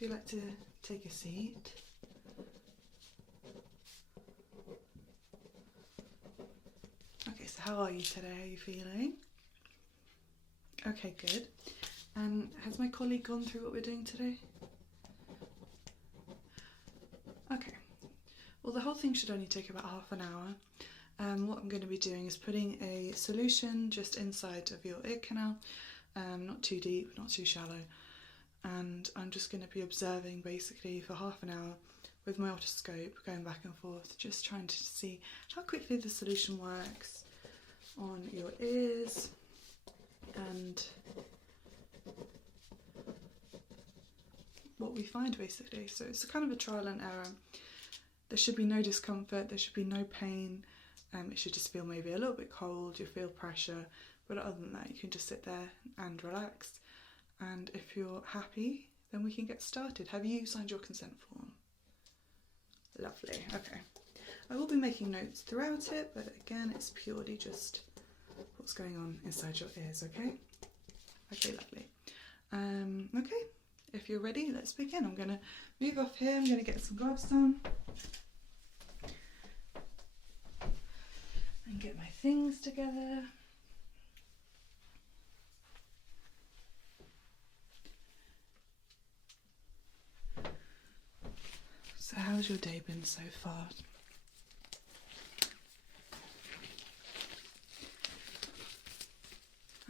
if you'd like to take a seat. Okay, so how are you today? How are you feeling? Okay, good. And has my colleague gone through what we're doing today? Okay. Well, the whole thing should only take about half an hour. What I'm going to be doing is putting a solution just inside of your ear canal, not too deep, not too shallow, and I'm just going to be observing basically for half an hour with my otoscope, going back and forth, just trying to see how quickly the solution works on your ears and what we find basically. So it's a kind of a trial and error. There should be no discomfort, there should be no pain. It should just feel maybe a little bit cold, you'll feel pressure, but other than that you can just sit there and relax. And if you're happy, then we can get started. Have you signed your consent form? Lovely, okay. I will be making notes throughout it, but again, it's purely just what's going on inside your ears, okay? Okay, lovely. Okay, if you're ready, let's begin. I'm gonna move off here, I'm gonna get some gloves on. And get my things together. So how's your day been so far?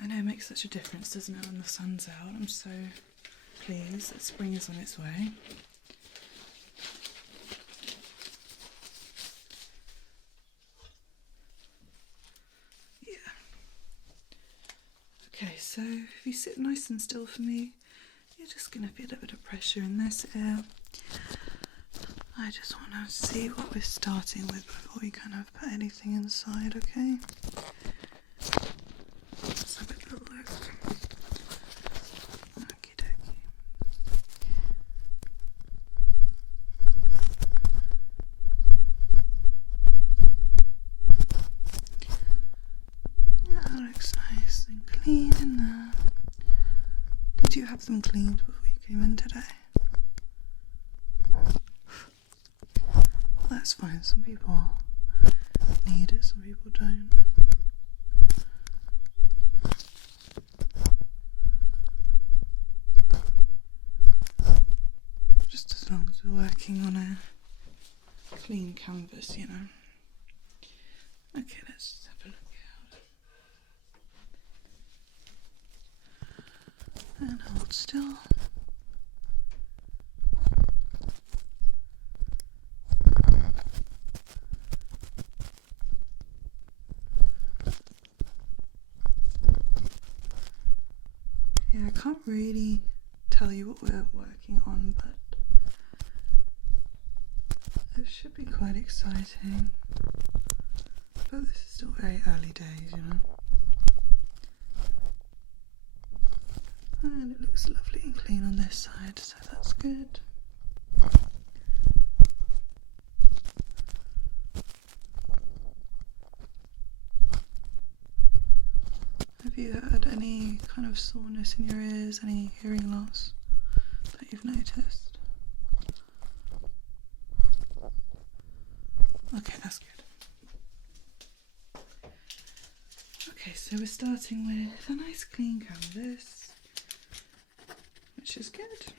I know it makes such a difference, doesn't it, when the sun's out? I'm so pleased that spring is on its way. Okay, so if you sit nice and still for me, you're just going to feel a bit of pressure in this ear. I just want to see what we're starting with before we kind of put anything inside, okay? Let's have a little look. Okie dokie. That looks nice and clean in there. Did you have them cleaned before you came in today? That's fine, some people need it, some people don't. Just as long as we're working on a clean canvas, you know. Okay, let's have a look out. And hold still. Yeah, I can't really tell you what we're working on, but it should be quite exciting. But this is still very early days, you know. And it looks lovely and clean on this side, so that's good. Have you had any kind of soreness in your ears, any hearing loss that you've noticed? Okay, that's good. Okay, so we're starting with a nice clean canvas, which is good.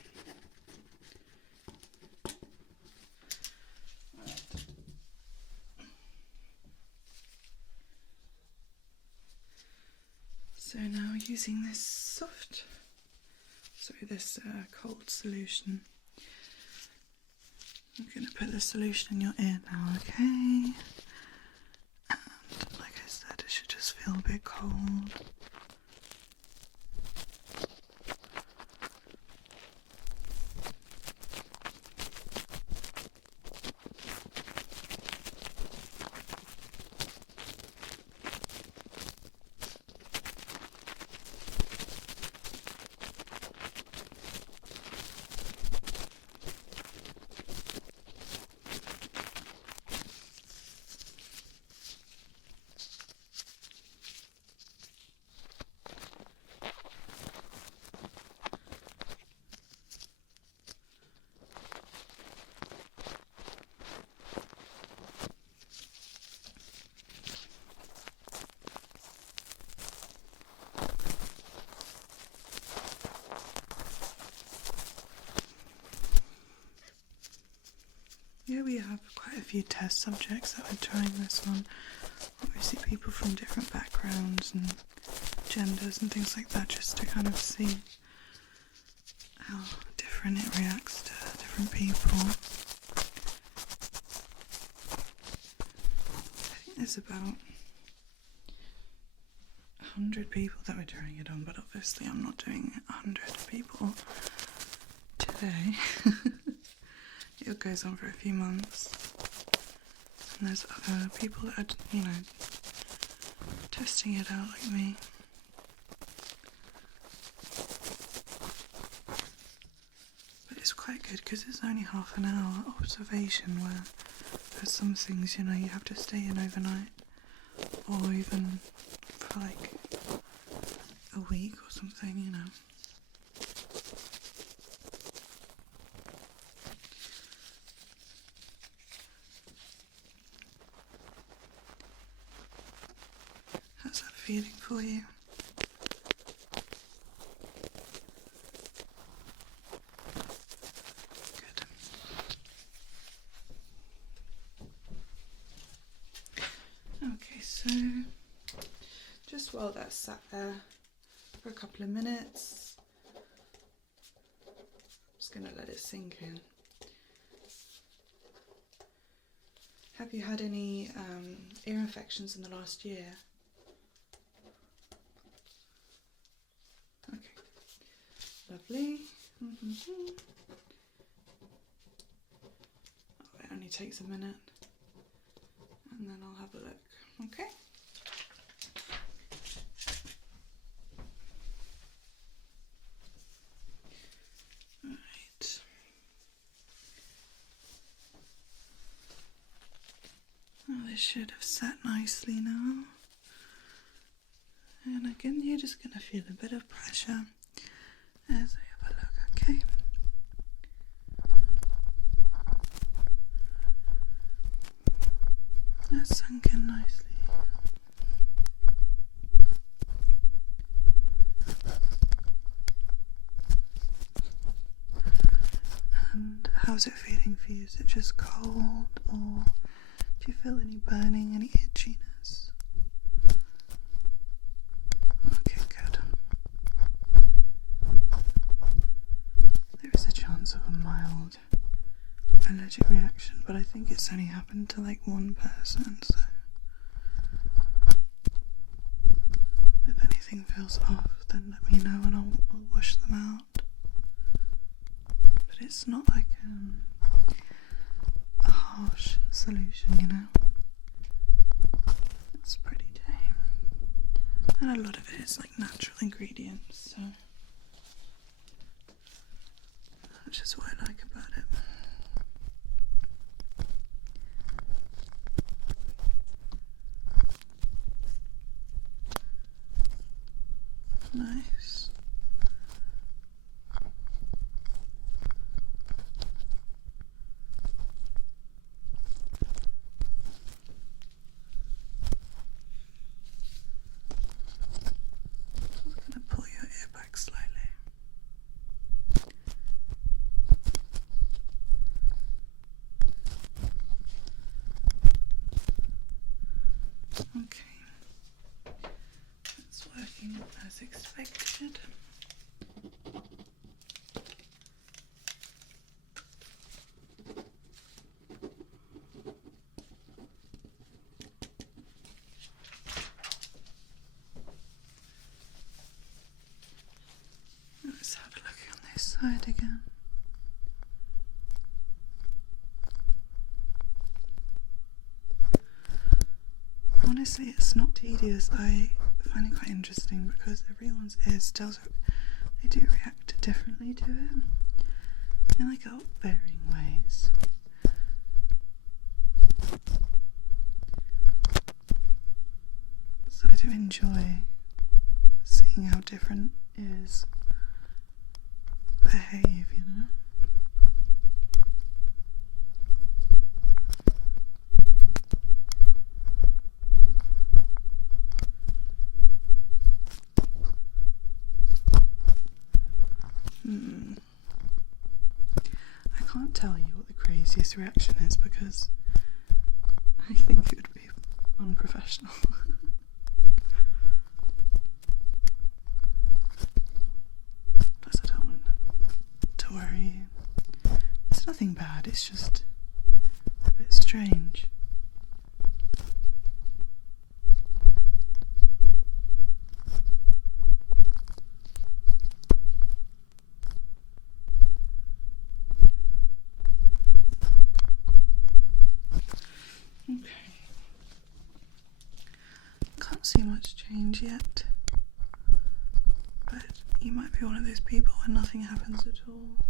So now using this cold solution, I'm going to put the solution in your ear now, okay? And like I said, it should just feel a bit cold. yeah, we have quite a few test subjects that we're trying this on. Obviously people from different backgrounds and genders and things like that, just to kind of see how different it reacts to different people. I think there's about 100 people that we're trying it on, but obviously I'm not doing 100 people today. It goes on for a few months, and there's other people that are, you know, testing it out like me. But it's quite good because it's only half an hour observation, where there's some things, you know, you have to stay in overnight, or even for like a week or something, you know. How's that feeling for you? Good. Okay, so just while that's sat there for a couple of minutes, I'm just going to let it sink in. Have you had any ear infections in the last year? Okay, lovely. Oh, it only takes a minute, and then I'll have a look. Okay. Right. Oh, this should have sat nicely now. And again, you're just going to feel a bit of pressure as I have a look, okay? That's sunk in nicely. And how's it feeling for you? Is it just cold, or do you feel any burning, any itchiness? Okay, good. There is a chance of a mild allergic reaction, but I think it's only happened to like one person, so if anything feels off, then let me know and I'll wash them out. But it's not like a harsh solution, you know. It's pretty tame, and a lot of it is like natural ingredients, so that's just what I like about it. Nice. I'm going to pull your ear back slightly. Okay. It's working as expected. Let's have a look on this side again. Honestly, it's not tedious. I find it quite interesting because everyone's ears they do react differently to it in like varying ways. So I do enjoy seeing how different ears behave, you know. I can't tell you what the crazy immediate reaction is, because I think it would be unprofessional. Plus I don't want to worry you. It's nothing bad, it's just a bit strange. Okay. Can't see much change yet, but you might be one of those people when nothing happens at all.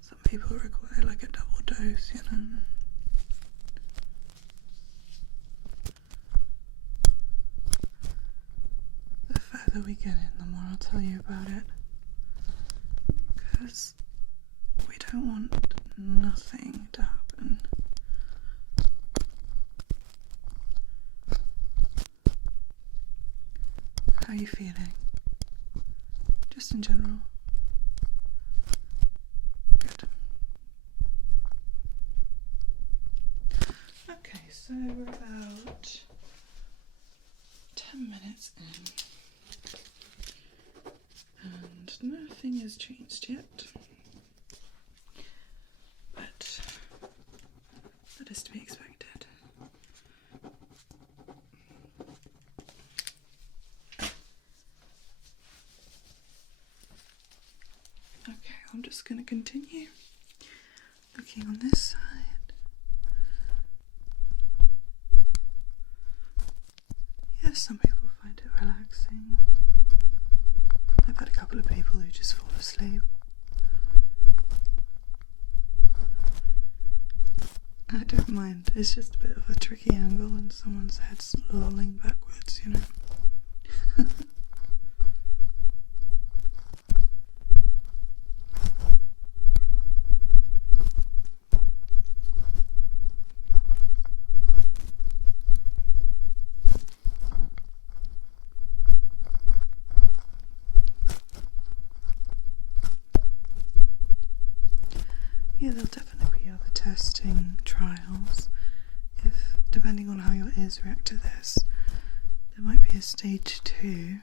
Some people require like a double dose, you know. The further we get in, the more I'll tell you about it. Because we don't want nothing to happen. How are you feeling? Just in general? Good. Okay, so we're about 10 minutes in. And nothing has changed yet. But that is to be expected. Okay, I'm just going to continue looking on this side. Yes, some people find it relaxing. I've had a couple of people who just fall asleep. I don't mind, it's just a bit of a tricky angle and someone's head's lolling backwards, you know. Yeah, there'll definitely be other testing trials. If, depending on how your ears react to this, there might be a stage 2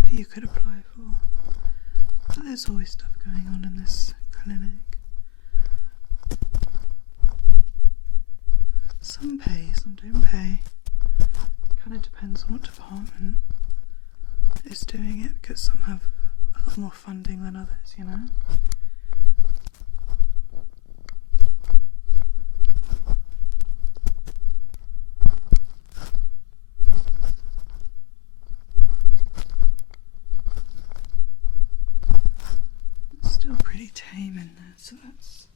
that you could apply for. But there's always stuff going on in this clinic. Some pay, some don't pay. Kind of depends on what department is doing it, because some have a lot more funding than others, you know? Still pretty tame in there, so that's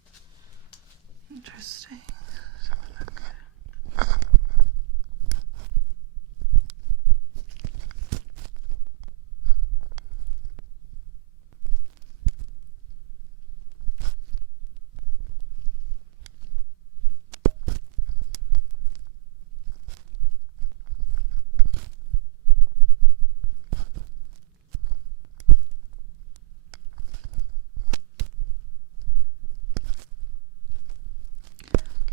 interesting. Let's have a look.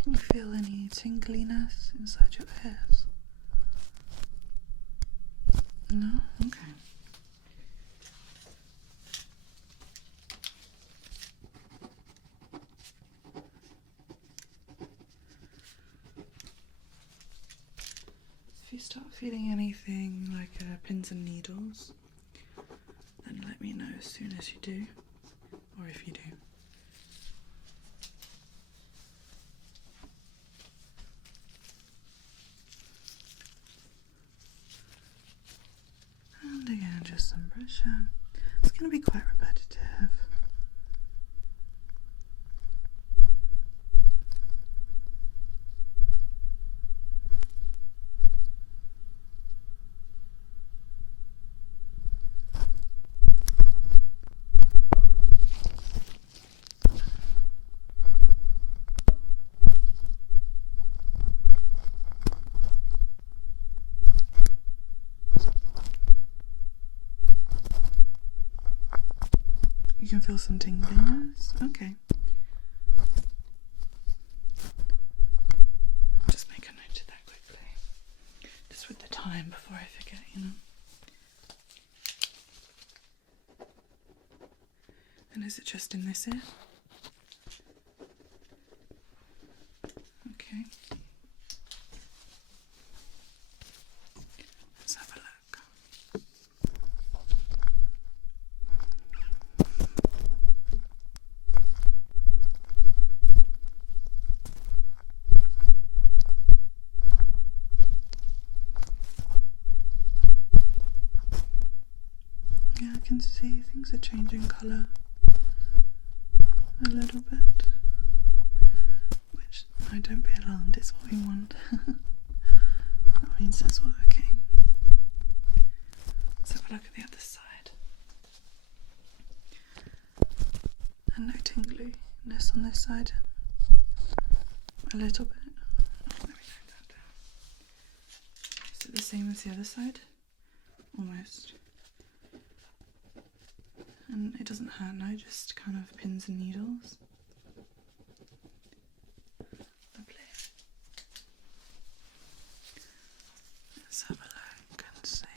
Can you feel any tingliness inside your ears? No? Okay. If you start feeling anything like pins and needles, then let me know as soon as you do, or if you do. And again, just some pressure. It's going to be quite repetitive. You can feel some tingliness. Okay. Just make a note of that quickly. Just with the time before I forget, you know. And is it just in this ear? Okay. Let's have a look. Yeah, I can see things are changing colour a little bit, which, no, don't be alarmed, it's what we want. That means it's working. Let's have a look at the other side. And no tingliness on this side. A little bit. Let me note that down. Is it the same as the other side? Almost. And it doesn't hurt, no, just kind of pins and needles. Lovely. Let's have a look and see.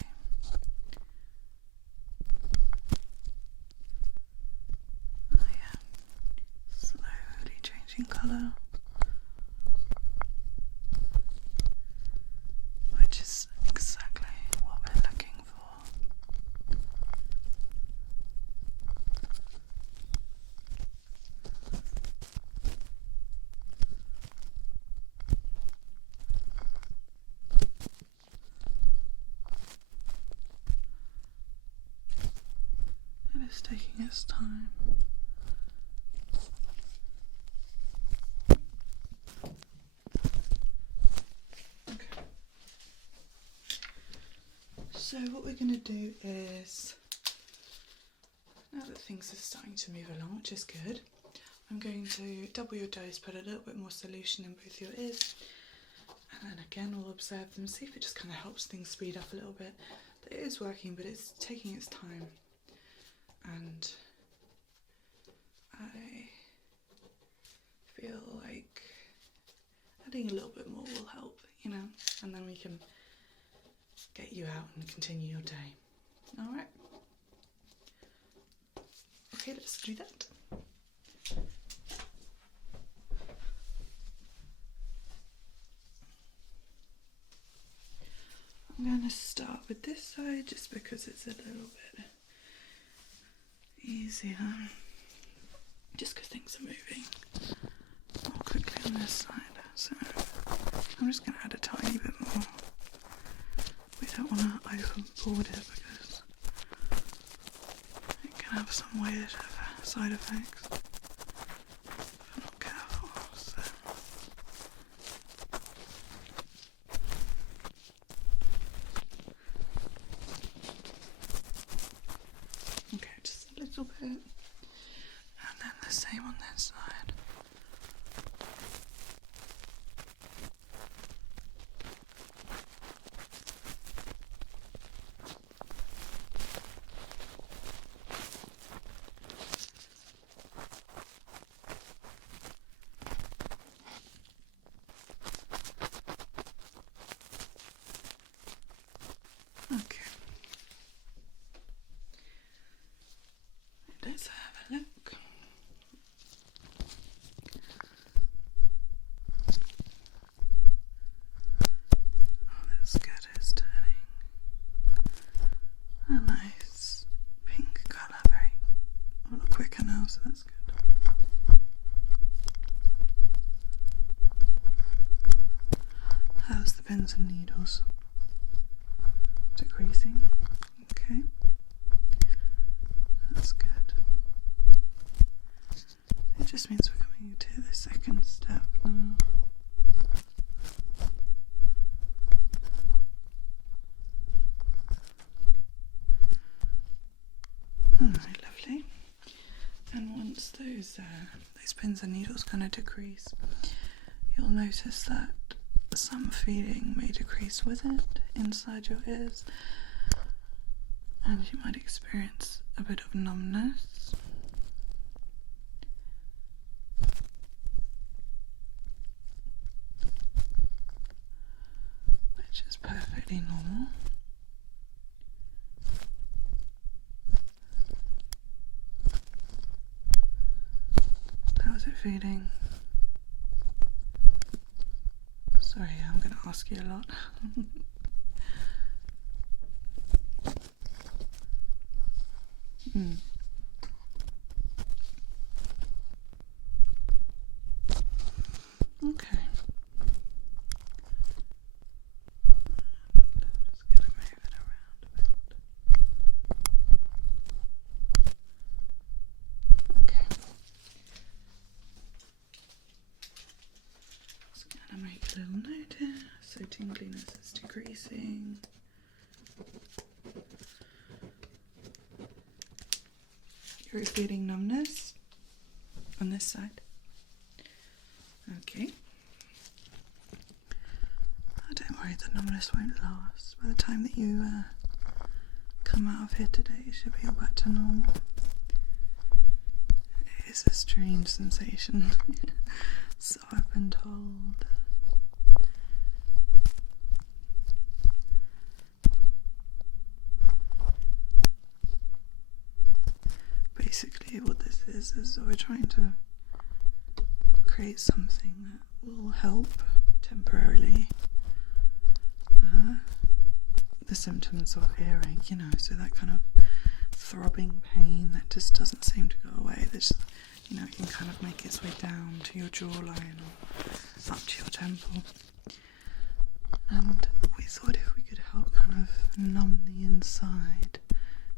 Oh yeah, slowly changing colour, which is exactly what we're looking for. It's taking its time. Okay. So what we're going to do is, now that things are starting to move along, which is good, I'm going to double your dose, put a little bit more solution in both your ears, and then again we'll observe them, see if it just kind of helps things speed up a little bit. It is working, but it's taking its time. And I feel like adding a little bit more will help, you know, and then we can get you out and continue your day. Alright. Okay, let's do that. I'm going to start with this side just because it's a little bit easier, just because things are moving more quickly on this side, so I'm just going to add a tiny bit more. We don't want to overboard it because it can have some weird side effects if I'm not careful, so okay, just a little bit, and then the same on this side. Okay. Let's have a look. Oh, that's good. It's turning a nice pink colour, a lot quicker now, so that's good. How's the pins and needles? Decreasing. Okay. That's good. It just means we're coming to the second step now. Alright, lovely. And once those pins and needles kind of decrease, you'll notice that some feeling may decrease with it inside your ears, and you might experience a bit of numbness. which is perfectly normal. How's it feeling? Sorry, I'm going to ask you a lot. Okay. Just going to move it around a bit. Okay. Just going to make a little note here. So tingliness is decreasing. You're feeling numbness on this side. Okay. Oh, don't worry, the numbness won't last. By the time that you come out of here today, you should be all back to normal. It is a strange sensation, so I've been told. Basically what this is we're trying to create something that will help temporarily the symptoms of earache, you know, so that kind of throbbing pain that just doesn't seem to go away, that, you know, it can kind of make its way down to your jawline or up to your temple. And we thought if we could help kind of numb the inside,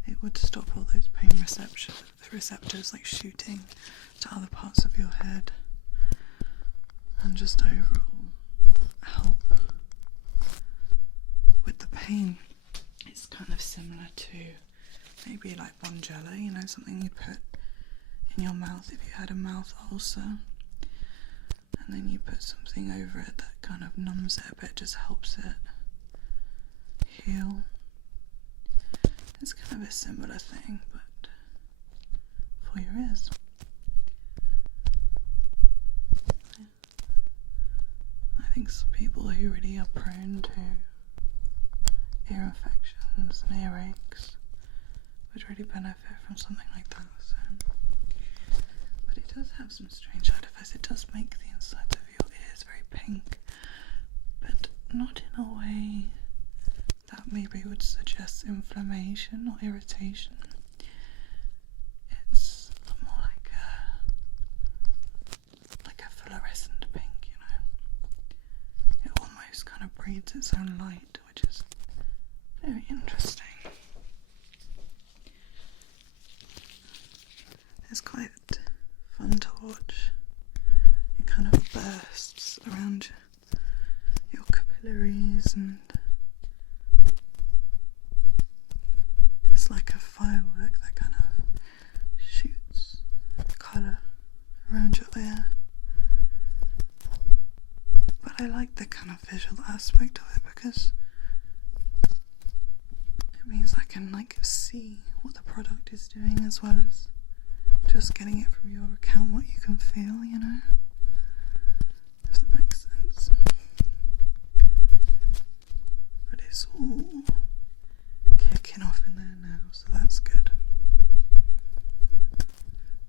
it would stop all those pain receptors like shooting to other parts of your head, and just overall help with the pain. It's kind of similar to maybe like Bonjela, you know, something you put in your mouth if you had a mouth ulcer, and then you put something over it that kind of numbs it a bit, just helps it heal. It's kind of a similar thing, but for your ears. Yeah. I think some people who really are prone to ear infections and earaches would really benefit from something like that. So. But it does have some strange side effects. It does make the insides of your ears very pink, but not in a way that maybe would suggest inflammation or irritation. It's more like a fluorescent pink, you know. It almost kind of breathes its own light, which is very interesting. It's quite fun to watch. It kind of bursts around your capillaries, and it's like a firework that kind of shoots colour around your ear. But I like the kind of visual aspect of it because it means I can like see what the product is doing, as well as just getting it from your account, what you can feel, you know, if that makes sense. But it's all kicking off in there now, so that's good.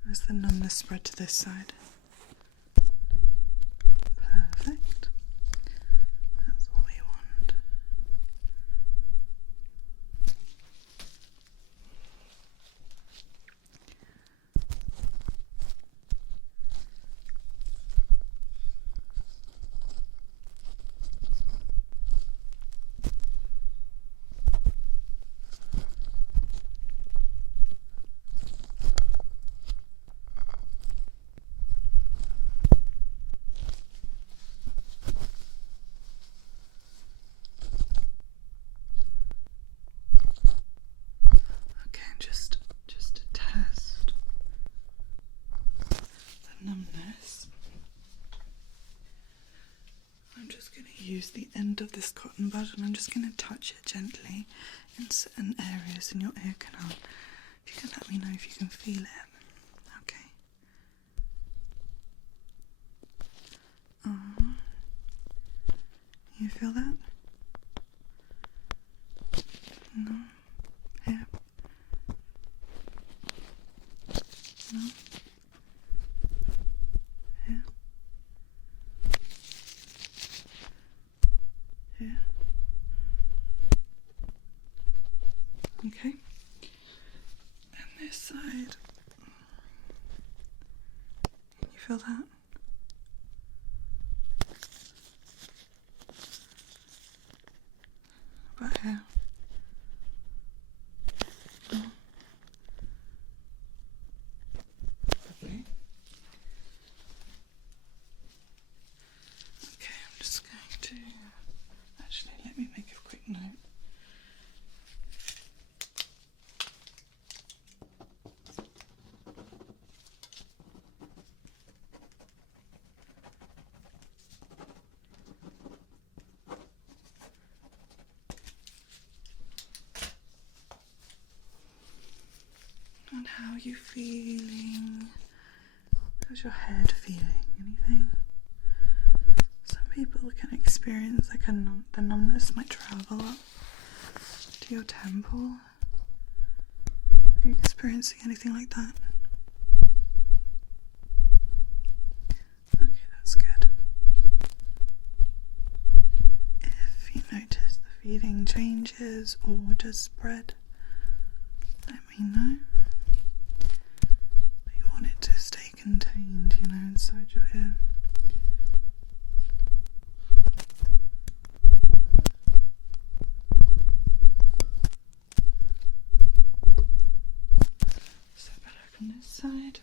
As the numbness spread to this side. Perfect. That's what we want. Just to test the numbness, I'm just going to use the end of this cotton bud and I'm just going to touch it gently in certain areas in your ear canal. If you can let me know if you can feel it. Okay. You feel that? No. Here. No. Here. Here. Okay. And this side. Can you feel that? About here. No. Okay. Okay, I'm just going to actually let me make a quick note. And how are you feeling? How's your head feeling? Anything? Some people can experience like the numbness might travel up to your temple. Are you experiencing anything like that? Okay, that's good. If you notice the feeling changes or does spread, let me know. But you want it to stay contained, you know, inside your ear. So back on this side.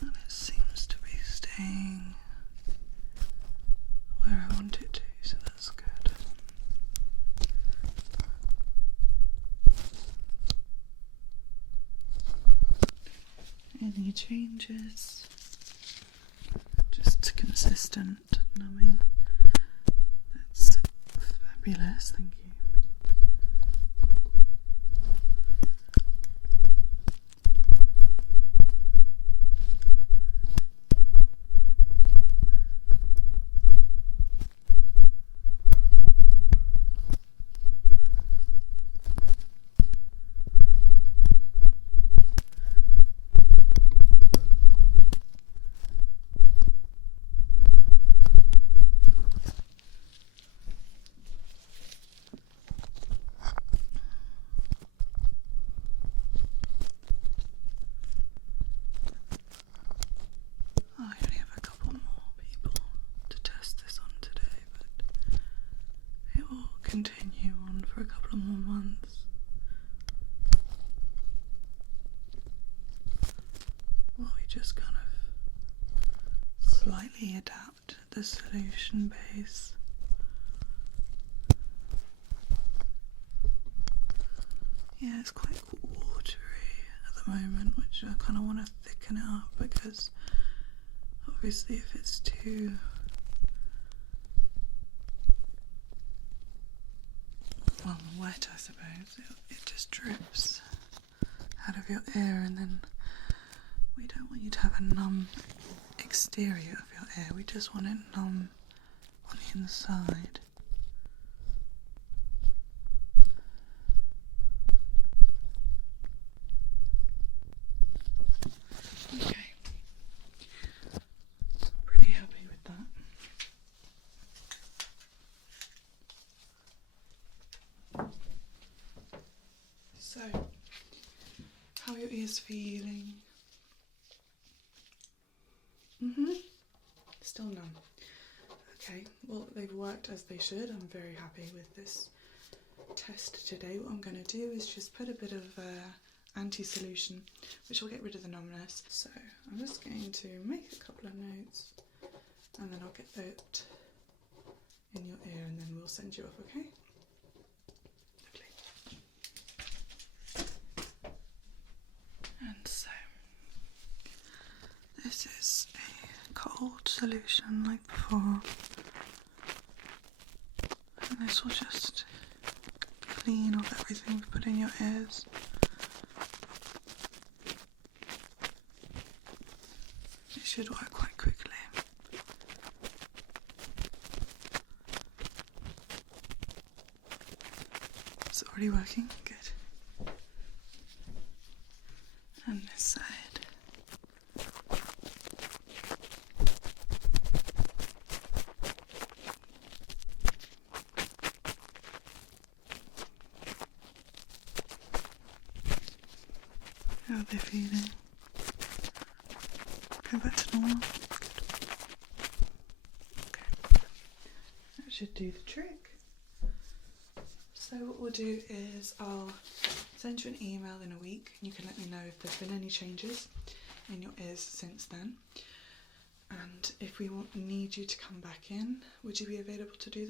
And it seems to be staying where I want it to, so that's good. Any changes? Just consistent numbing. That's fabulous, thank you. I only have a couple more people to test this on today, but it will continue on for a couple of more months. While we just kind of slightly adapt the solution base. Yeah, it's quite watery at the moment, which I kind of want to thicken it up because obviously if it's too wet, I suppose, it just drips out of your ear, and then we don't want you to have a numb exterior of your ear, we just want it numb on the inside. Okay, pretty happy with that. So, how are your ears feeling? Still numb. Okay, well, they've worked as they should. I'm very happy with this test today. What I'm going to do is just put a bit of anti-solution, which will get rid of the numbness. So I'm just going to make a couple of notes, and then I'll get that in your ear, and then we'll send you off, okay? Lovely. And so solution like before, and this will just clean off everything we've put in your ears. It should work quite quickly. It's already working, good. And this side. How are they feeling? Go back to normal. Good. Okay. That should do the trick. So what we'll do is I'll send you an email in a week and you can let me know if there's been any changes in your ears since then. And if we need you to come back in, would you be available to do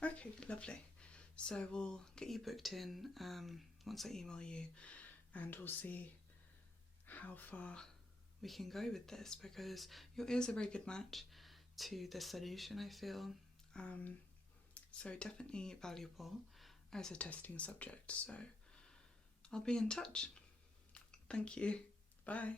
that? Okay, lovely. So we'll get you booked in once I email you, and we'll see how far we can go with this, because your ears are a very good match to the solution, I feel. So definitely valuable as a testing subject. So I'll be in touch. Thank you. Bye.